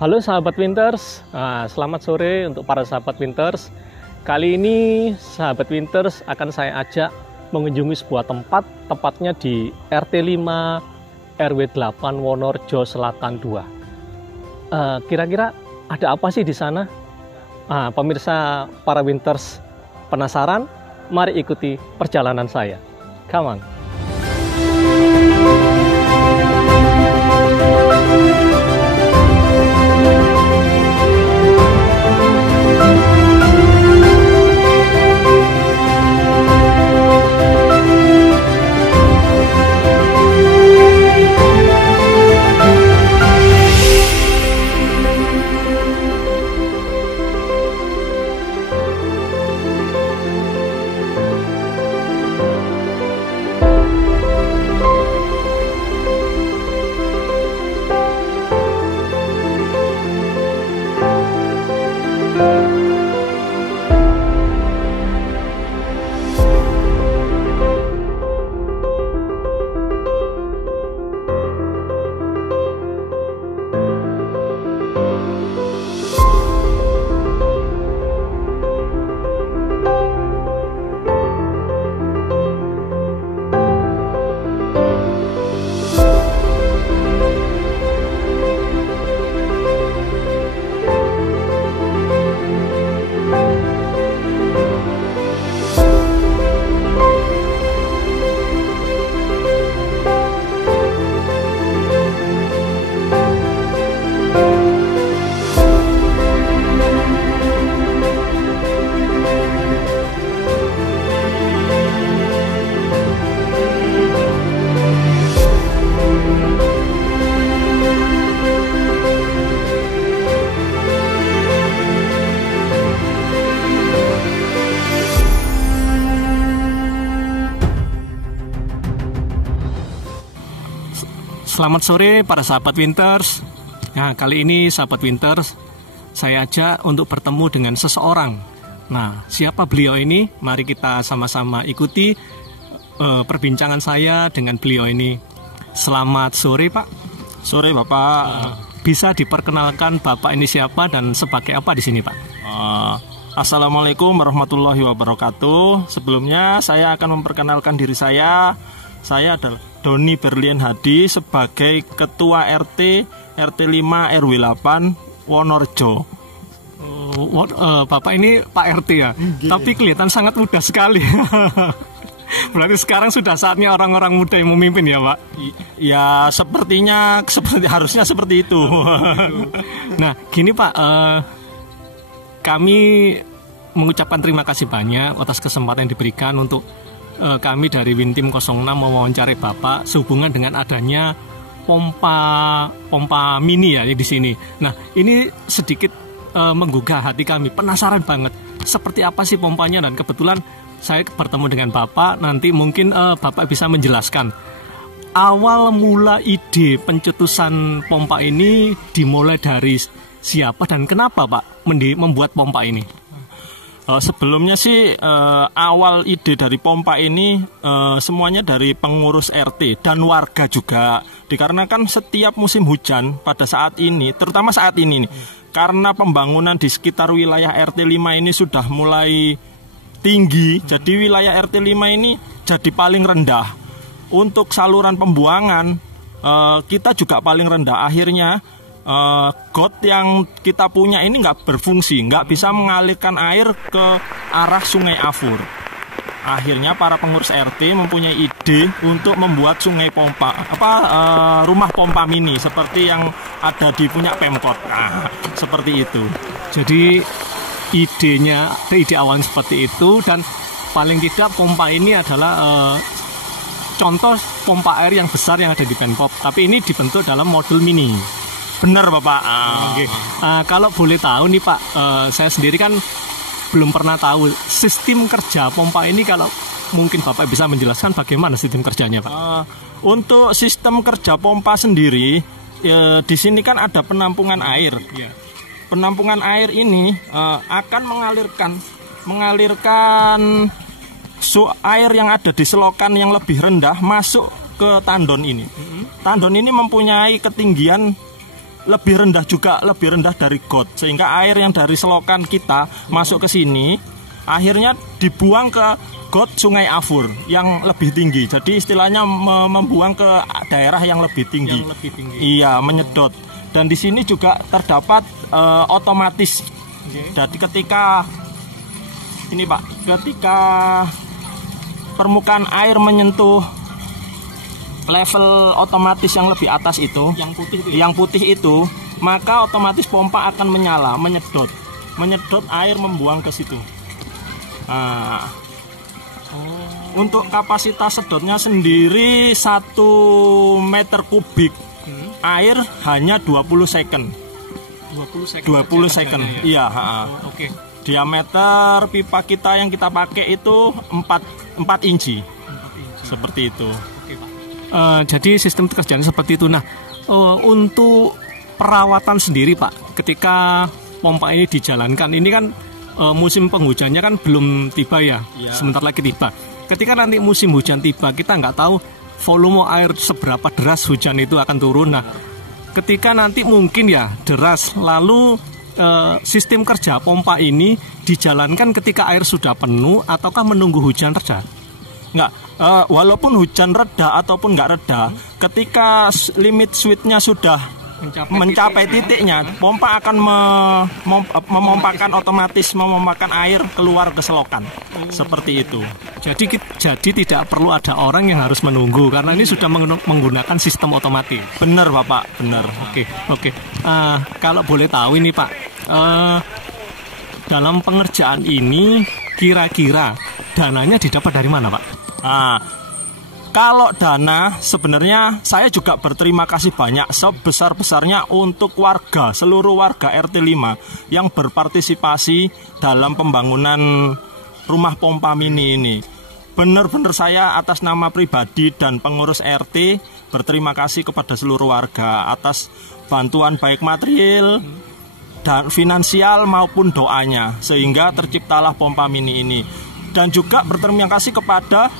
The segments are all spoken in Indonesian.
Halo sahabat Winters, selamat sore untuk para sahabat Winters. Kali ini sahabat Winters akan saya ajak mengunjungi sebuah tempat, tepatnya di RT 5 RW 8 Wonorejo Selatan 2. Kira-kira ada apa sih di sana? Pemirsa para Winters penasaran? Mari ikuti perjalanan saya. Come on. Selamat sore para sahabat Winters. Nah, kali ini sahabat Winters saya ajak untuk bertemu dengan seseorang. Nah, siapa beliau ini? Mari kita sama-sama ikuti perbincangan saya dengan beliau ini. Selamat sore, Pak. Sore, Bapak. Bisa diperkenalkan Bapak ini siapa dan sebagai apa di sini, Pak? Assalamualaikum warahmatullahi wabarakatuh. Sebelumnya saya akan memperkenalkan diri saya. Saya adalah Doni Berlian Hadi sebagai Ketua RT 5 RW 8 Wonorejo. Bapak ini Pak RT ya, tapi kelihatan sangat muda sekali. Berarti sekarang sudah saatnya orang-orang muda yang memimpin ya, Pak? Ya sepertinya harusnya seperti itu. Nah gini Pak, kami mengucapkan terima kasih banyak atas kesempatan yang diberikan untuk kami dari Wintim 06 mewawancari Bapak sehubungan dengan adanya pompa mini ya di sini. Nah, ini sedikit menggugah hati kami, penasaran banget seperti apa sih pompanya, dan kebetulan saya bertemu dengan Bapak. Nanti mungkin Bapak bisa menjelaskan awal mula ide pencetusan pompa ini dimulai dari siapa dan kenapa Pak membuat pompa ini? Sebelumnya sih awal ide dari pompa ini semuanya dari pengurus RT dan warga juga. Dikarenakan setiap musim hujan pada saat ini, terutama saat ini nih, karena pembangunan di sekitar wilayah RT 5 ini sudah mulai tinggi, jadi wilayah RT 5 ini jadi paling rendah. Untuk saluran pembuangan kita juga paling rendah. Akhirnya got yang kita punya ini nggak berfungsi, nggak bisa mengalirkan air ke arah Sungai Afur. Akhirnya para pengurus RT mempunyai ide untuk membuat rumah pompa mini seperti yang ada di punya Pemkot. Nah, seperti itu. Jadi ide awal seperti itu, dan paling tidak pompa ini adalah contoh pompa air yang besar yang ada di Pemkot, tapi ini dibentuk dalam modul mini. Benar Bapak. Kalau boleh tahu nih Pak, saya sendiri kan belum pernah tahu sistem kerja pompa ini. Kalau mungkin Bapak bisa menjelaskan bagaimana sistem kerjanya Pak? Untuk sistem kerja pompa sendiri, di sini kan ada penampungan air. Penampungan air ini akan mengalirkan air yang ada di selokan yang lebih rendah masuk ke tandon ini. Tandon ini mempunyai ketinggian lebih rendah juga, lebih rendah dari got, sehingga air yang dari selokan kita masuk ke sini akhirnya dibuang ke got Sungai Afur yang lebih tinggi. Jadi istilahnya membuang ke daerah yang lebih tinggi. Yang lebih tinggi. Iya, menyedot. Dan di sini juga terdapat otomatis. Jadi ketika ini Pak, ketika permukaan air menyentuh level otomatis yang lebih atas itu, yang putih itu, maka otomatis pompa akan menyala, menyedot air membuang ke situ. Nah, untuk kapasitas sedotnya sendiri 1 meter kubik air hanya 20 second. 20 second. Ya? Iya, Oke. Diameter pipa kita yang kita pakai itu 4 inci. Seperti itu. Oke, Pak. Jadi sistem kerjanya seperti itu. Nah, untuk perawatan sendiri Pak, ketika pompa ini dijalankan, ini kan musim penghujannya kan belum tiba ya, sebentar lagi tiba. Ketika nanti musim hujan tiba, kita nggak tahu volume air seberapa deras hujan itu akan turun. Nah, ketika nanti mungkin ya deras, lalu sistem kerja pompa ini dijalankan ketika air sudah penuh ataukah menunggu hujan reda? Enggak, walaupun hujan reda ataupun nggak reda, ketika limit switch-nya sudah mencapai titiknya, pompa akan memompakan otomatis, memompakan air keluar ke selokan. Seperti itu. Jadi tidak perlu ada orang yang harus menunggu karena ini sudah menggunakan sistem otomatis. Benar Bapak, benar. Oke. Kalau boleh tahu ini Pak, dalam pengerjaan ini kira-kira dananya didapat dari mana Pak? Kalau dana sebenarnya saya juga berterima kasih banyak sebesar-besarnya untuk warga, seluruh warga RT 5 yang berpartisipasi dalam pembangunan rumah pompa mini ini. Benar-benar saya atas nama pribadi dan pengurus RT berterima kasih kepada seluruh warga atas bantuan baik material dan finansial maupun doanya sehingga terciptalah pompa mini ini. Dan juga berterima kasih kepada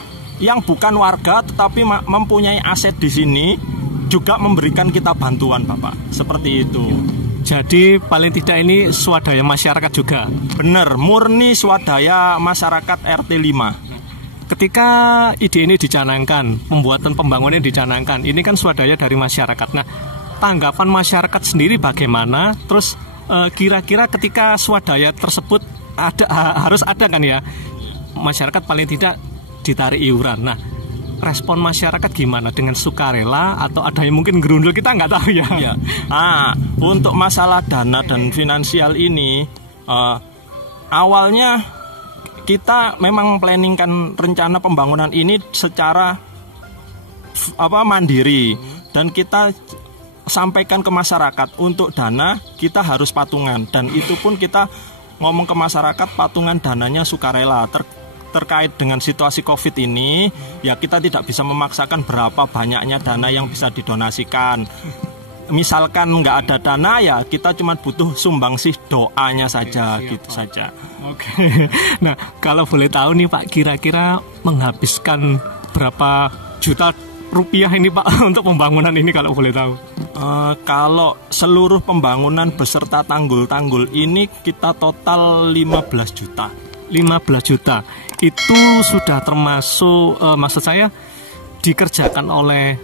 yang bukan warga tetapi mempunyai aset di sini juga memberikan kita bantuan Bapak. Seperti itu. Jadi paling tidak ini swadaya masyarakat juga. Benar, murni swadaya masyarakat RT 5. Ketika ide ini dicanangkan, pembuatan pembangunan dicanangkan, ini kan swadaya dari masyarakat. Nah, tanggapan masyarakat sendiri bagaimana? Terus kira-kira ketika swadaya tersebut harus ada kan ya, masyarakat paling tidak ditarik iuran. Nah, respon masyarakat gimana? Dengan sukarela atau ada yang mungkin gerundul, kita nggak tahu ya. Iya. Untuk masalah dana dan finansial ini, awalnya kita memang planningkan rencana pembangunan ini secara mandiri dan kita sampaikan ke masyarakat untuk dana kita harus patungan dan itu pun kita ngomong ke masyarakat patungan dananya sukarela. Terkait dengan situasi COVID ini, ya kita tidak bisa memaksakan berapa banyaknya dana yang bisa didonasikan. Misalkan nggak ada dana, ya kita cuma butuh sumbangsih doanya saja, gitu saja. Oke. Nah, kalau boleh tahu nih Pak, kira-kira menghabiskan berapa juta rupiah ini Pak untuk pembangunan ini kalau boleh tahu? Kalau seluruh pembangunan beserta tanggul-tanggul ini kita total 15 juta. 15 juta itu sudah termasuk maksud saya dikerjakan oleh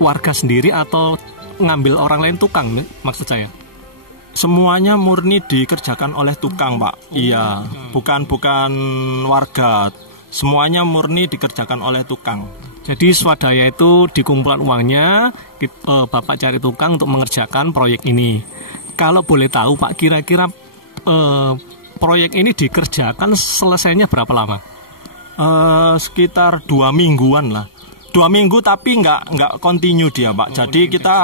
warga sendiri atau ngambil orang lain tukang maksud saya? Semuanya murni dikerjakan oleh tukang Pak. Iya, bukan warga. Semuanya murni dikerjakan oleh tukang. Jadi swadaya itu dikumpulkan uangnya, Bapak cari tukang untuk mengerjakan proyek ini. Kalau boleh tahu Pak, kira-kira proyek ini dikerjakan selesainya berapa lama? Sekitar 2 mingguan lah. 2 minggu tapi nggak continue dia Pak. Jadi kita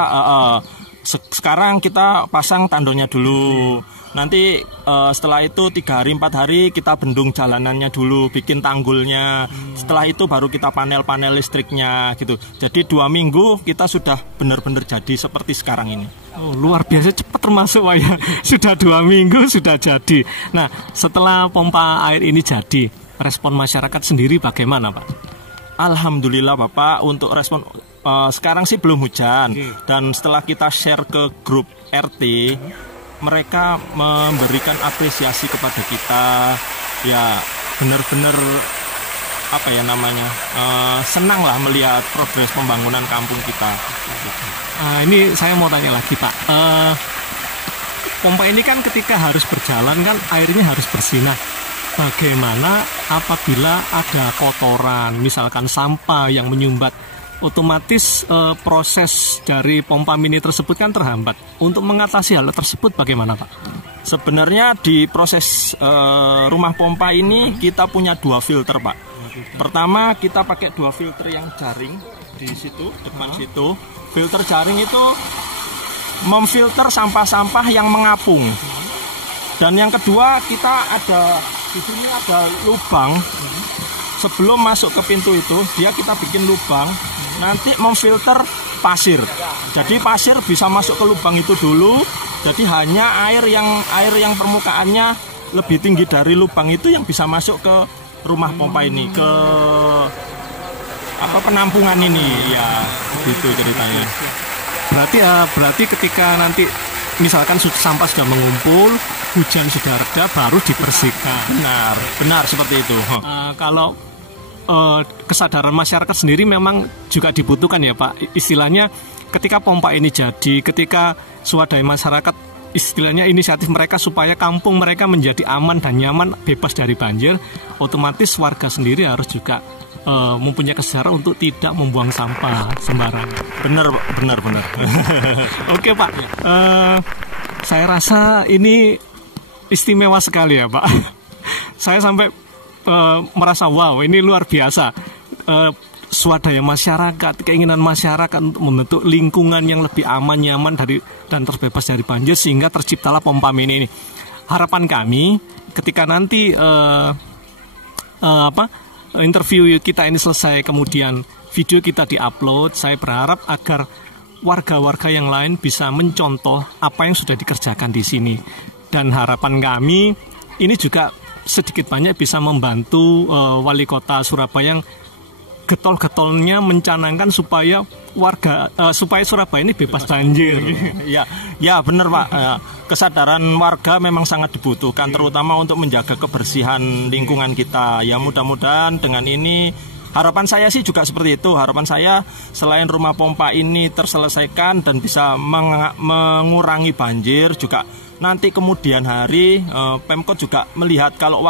sekarang kita pasang tandonya dulu. Nanti setelah itu 3 hari 4 hari kita bendung jalanannya dulu, bikin tanggulnya. Setelah itu baru kita panel listriknya gitu. Jadi 2 minggu kita sudah benar-benar jadi seperti sekarang ini. Oh, luar biasa cepat termasuk Pak ya. Sudah 2 minggu sudah jadi. Nah, setelah pompa air ini jadi, respon masyarakat sendiri bagaimana Pak? Alhamdulillah Bapak, untuk respon sekarang sih belum hujan. Dan setelah kita share ke grup RT, mereka memberikan apresiasi kepada kita. Ya benar-benar apa ya namanya, senang lah melihat progres pembangunan kampung kita. Ini saya mau tanya lagi Pak, pompa ini kan ketika harus berjalan kan airnya harus bersih. Nah, bagaimana apabila ada kotoran, misalkan sampah yang menyumbat, otomatis proses dari pompa mini tersebut kan terhambat. Untuk mengatasi hal tersebut bagaimana Pak? Sebenarnya di proses rumah pompa ini kita punya 2 filter Pak. Pertama kita pakai 2 filter yang jaring di situ, depan situ. Filter jaring itu memfilter sampah-sampah yang mengapung. Dan yang kedua kita ada di sini ada lubang. Sebelum masuk ke pintu itu, kita bikin lubang. Nanti memfilter pasir. Jadi pasir bisa masuk ke lubang itu dulu. Jadi hanya air yang permukaannya lebih tinggi dari lubang itu yang bisa masuk ke rumah pompa ini, ke penampungan ini. Ya, gitu ceritanya. Berarti ketika nanti misalkan sampah sudah mengumpul, hujan sudah reda, baru dibersihkan. Benar seperti itu. Kalau kesadaran masyarakat sendiri memang juga dibutuhkan ya Pak. Istilahnya ketika pompa ini jadi, ketika swadaya masyarakat, istilahnya inisiatif mereka supaya kampung mereka menjadi aman dan nyaman, bebas dari banjir, otomatis warga sendiri harus juga mempunyai kesadaran untuk tidak membuang sampah sembarangan. Benar. Oke Pak, saya rasa ini istimewa sekali ya Pak. Saya sampai merasa wow, ini luar biasa. Swadaya masyarakat, keinginan masyarakat untuk membentuk lingkungan yang lebih aman, nyaman dan terbebas dari banjir, sehingga terciptalah pompa mini ini. Harapan kami ketika nanti interview kita ini selesai, kemudian video kita diupload, saya berharap agar warga-warga yang lain bisa mencontoh apa yang sudah dikerjakan di sini. Dan harapan kami ini juga sedikit banyak bisa membantu wali kota Surabaya yang getol-getolnya mencanangkan supaya Surabaya ini bebas banjir. Ya benar Pak. Kesadaran warga memang sangat dibutuhkan, terutama untuk menjaga kebersihan lingkungan kita. Ya mudah-mudahan dengan ini, harapan saya sih juga seperti itu. Harapan saya selain rumah pompa ini terselesaikan dan bisa mengurangi banjir, juga nanti kemudian hari Pemkot juga melihat kalau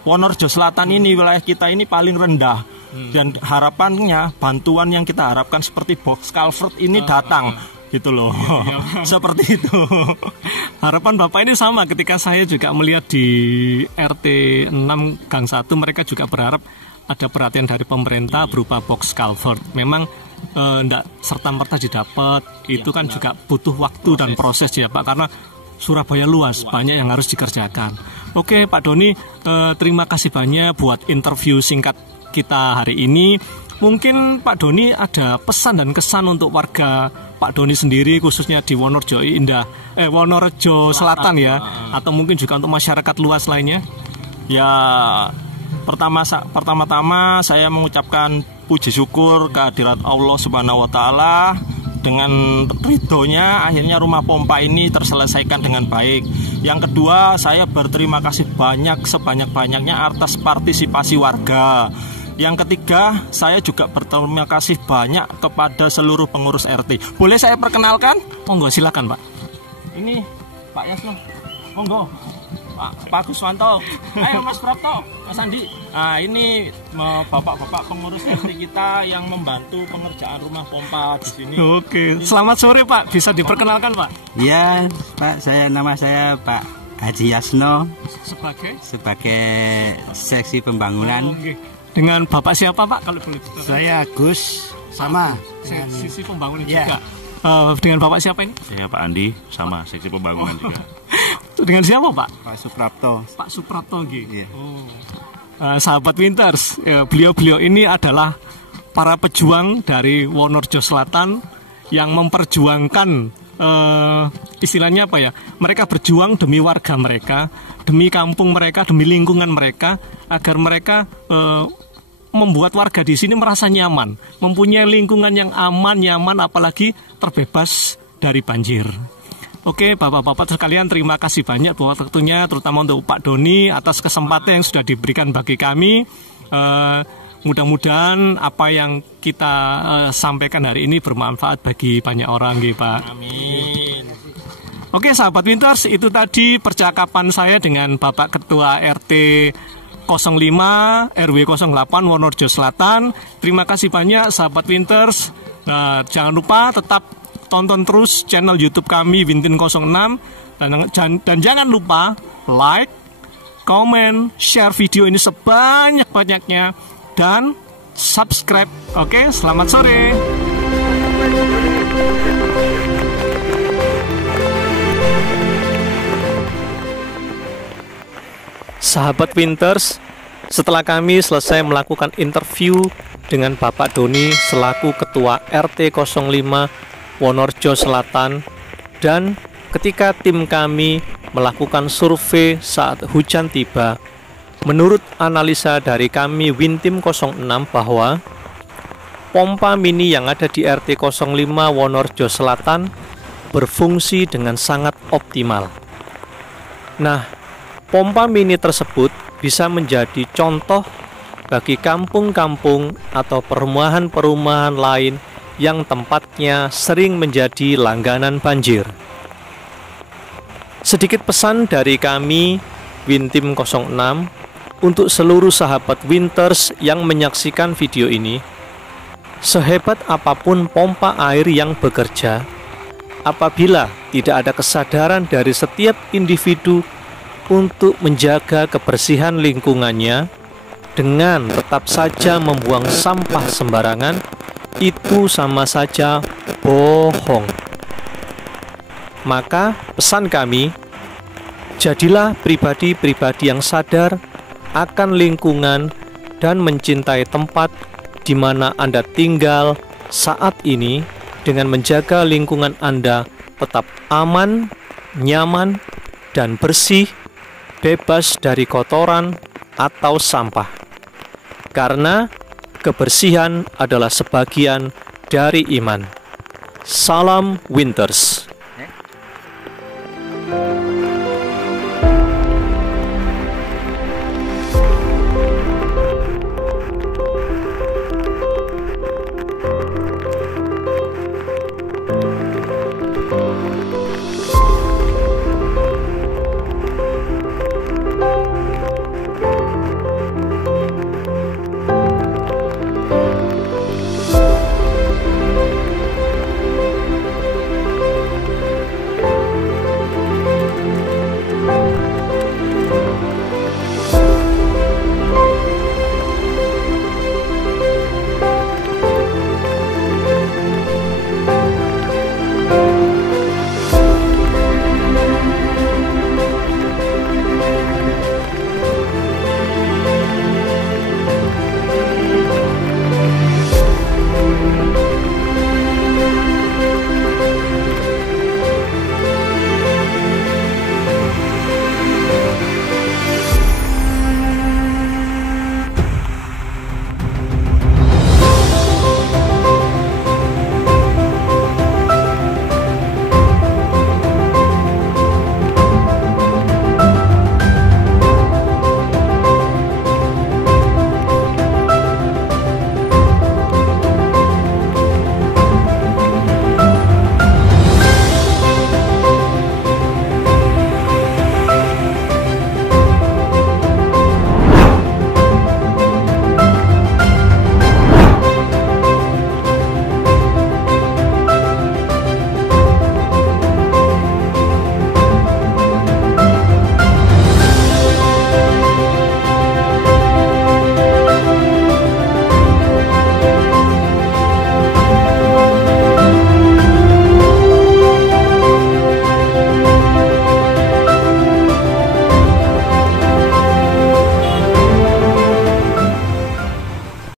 Wonorejo Selatan ini, wilayah kita ini paling rendah. Dan harapannya bantuan yang kita harapkan seperti box culvert ini datang gitu loh. Seperti itu. Harapan Bapak ini sama, ketika saya juga melihat di RT 6 Gang 1, mereka juga berharap ada perhatian dari pemerintah berupa box culvert. Memang enggak serta-merta didapat, itu kan juga butuh waktu dan proses ya Pak, karena Surabaya luas, banyak yang harus dikerjakan. Oke Pak Doni, terima kasih banyak buat interview singkat kita hari ini. Mungkin Pak Doni ada pesan dan kesan untuk warga Pak Doni sendiri, khususnya di Wonorejo Wonorejo Selatan ya, atau mungkin juga untuk masyarakat luas lainnya. Ya, pertama-tama saya mengucapkan puji syukur kehadirat Allah Subhanahu wa taala. Dengan ridhonya akhirnya rumah pompa ini terselesaikan dengan baik. Yang kedua, saya berterima kasih banyak sebanyak-banyaknya atas partisipasi warga. Yang ketiga, saya juga berterima kasih banyak kepada seluruh pengurus RT. Boleh saya perkenalkan? Monggo, silakan Pak. Ini Pak Yasno. Monggo. Pak Guswanto, ayo Mas Prapto, Mas Andi. Nah ini bapak-bapak pengurus RT kita yang membantu pengerjaan rumah pompa di sini. Oke, selamat sore Pak, bisa diperkenalkan Pak? Ya Pak, nama saya Pak Haji Yasno. Sebagai seksi pembangunan. Oke. Dengan Bapak siapa Pak kalau boleh? Saya Gus, sama seksi pembangunan juga. Dengan Bapak siapa ini? Saya Pak Andi, sama seksi pembangunan juga. Dengan siapa Pak? Pak Suprapto. Pak Suprapto gitu. Iya. Sahabat Winters, beliau-beliau ini adalah para pejuang dari Wonorejo Selatan yang memperjuangkan istilahnya apa ya? Mereka berjuang demi warga mereka, demi kampung mereka, demi lingkungan mereka, agar mereka membuat warga di sini merasa nyaman, mempunyai lingkungan yang aman, nyaman, apalagi terbebas dari banjir. Oke, Bapak-bapak sekalian, terima kasih banyak buat waktunya, terutama untuk Pak Doni atas kesempatan yang sudah diberikan bagi kami. Mudah-mudahan apa yang kita sampaikan hari ini bermanfaat bagi banyak orang, gitu, Pak. Amin. Oke, sahabat Winters, itu tadi percakapan saya dengan Bapak Ketua RT 05 RW 08 Wonorejo Selatan. Terima kasih banyak sahabat Winters. Jangan lupa tetap tonton terus channel YouTube kami Wintin 06 dan jangan lupa like, komen, share video ini sebanyak-banyaknya dan subscribe. Oke, selamat sore. Sahabat Winters, setelah kami selesai melakukan interview dengan Bapak Doni selaku Ketua RT 05 Wonorejo Selatan, dan ketika tim kami melakukan survei saat hujan tiba, menurut analisa dari kami Wintim 06 bahwa pompa mini yang ada di RT 05 Wonorejo Selatan berfungsi dengan sangat optimal. Nah, pompa mini tersebut bisa menjadi contoh bagi kampung-kampung atau perumahan-perumahan lain yang tempatnya sering menjadi langganan banjir. Sedikit pesan dari kami Wintim 06 untuk seluruh sahabat Winters yang menyaksikan video ini. Sehebat apapun pompa air yang bekerja, apabila tidak ada kesadaran dari setiap individu untuk menjaga kebersihan lingkungannya dengan tetap saja membuang sampah sembarangan, itu sama saja bohong. Maka pesan kami, jadilah pribadi-pribadi yang sadar akan lingkungan dan mencintai tempat di mana Anda tinggal saat ini dengan menjaga lingkungan Anda tetap aman, nyaman, dan bersih, bebas dari kotoran atau sampah. Karena kebersihan adalah sebagian dari iman. Salam Winters.